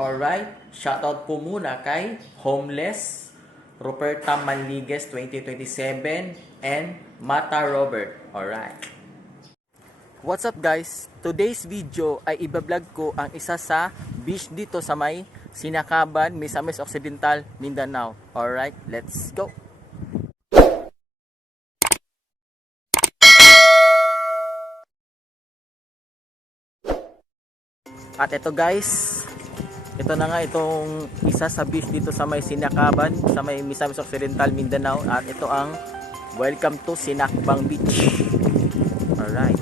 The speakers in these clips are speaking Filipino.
Alright, shoutout po muna kay Homeless, Ruperta Manligues 2027, and Mata Robert. Alright. What's up guys? Today's video ay ibablog ko ang isa sa beach dito sa may Sinakaban, Misamis Occidental, Mindanao. Alright, let's go! At ito guys, ito na nga itong isa sa beach dito sa may Sinakaban, sa may Misamis Occidental, Mindanao. At ito ang welcome to Sinakbang Beach. Alright.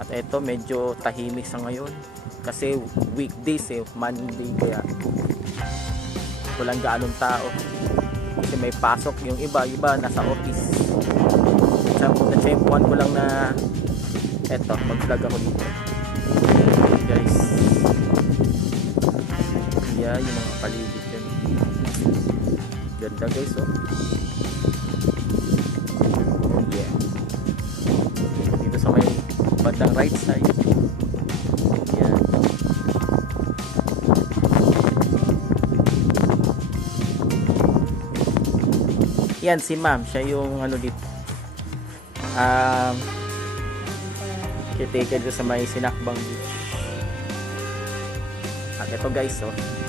At ito medyo tahimik sa ngayon kasi weekdays Monday, kaya walang gaanong tao kasi may pasok yung iba nasa office. Na-champuan ko lang na eto, mag-vlog ako dito guys. Yeah, yung mga paligid yun, ganda guys. Oh yeah, dito sa may bandang right side. Yan. Yan si ma'am, siya yung ano dito, caretaker dito sa may Sinakbang Beach. At ito guys,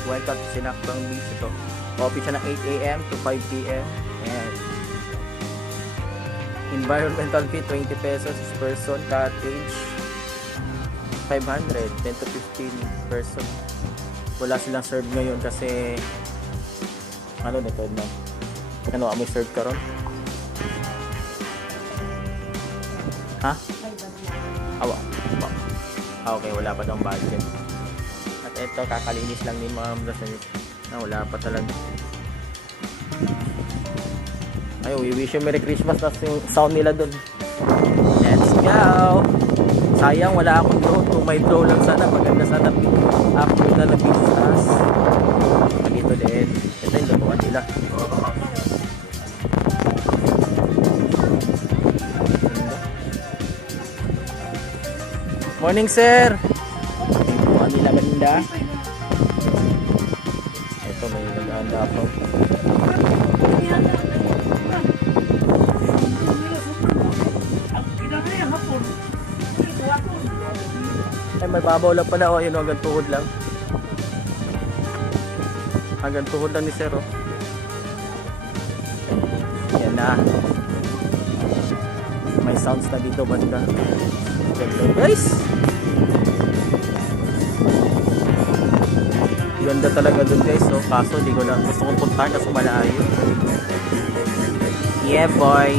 welcome to Sinakbang Beach. Ito, open siya ng 8 AM to 5 PM. And environmental fee 20 pesos per person, cottage 500, 10 to 15 person. Wala silang serve ngayon kasi ano nito na ano may serve ka ron? Ha? Awa. Okay, wala pa daw budget. At ito, kakalinis lang ni ma'am. Wala pa talaga. Ay, we wish you Merry Christmas. Tapos yung sound nila dun. Let's go! Sayang, wala akong drone. Kung may drone lang sana, maganda sana upload na ng business. Dito din. Ito yung lutuan nila. Morning, sir! Lutuan nila ganda. Ito, may nag-handa pa. Ay, may babaw lang pala. O, yun, hanggang tuhod lang. Hanggang tuhod lang ni sir. Yan na. May sounds na dito banda. Ganda guys. Ganda talaga dun guys. Kaso di ko lang gusto kong puntahan kasi malayo. Yeah boy.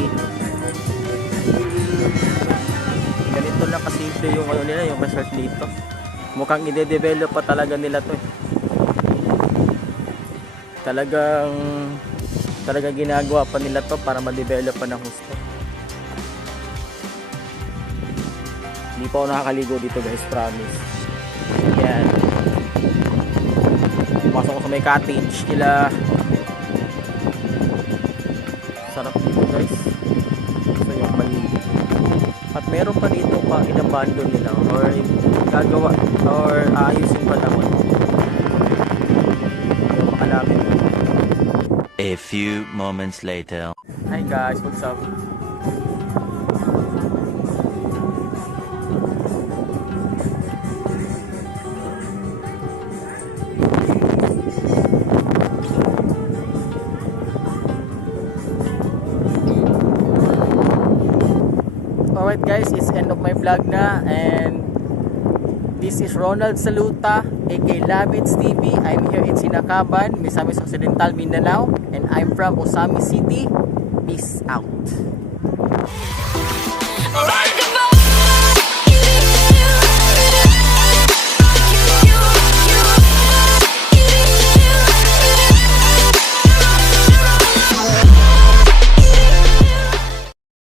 Ganito lang kasimple yung ano nila, yung resort dito. Mukhang i-develop pa talaga nila to. Talagang ginagawa pa nila to para ma-develop pa ng gusto. Hindi pa ako nakakaligo dito guys, promise. Yan. Pasok ko sa may cottage nila. Sarap dito guys. So yung paligid. At meron pa dito pa inabandon nila or gagawa or ayusin pa naman. Yung makalapit. A few moments later. Hi guys, what's up? Alright guys, it's end of my vlog na, and this is Ronald Saluta aka Labits TV. I'm here in Sinakaban, Misamis Occidental, Mindanao, and I'm from Osami City. Peace out.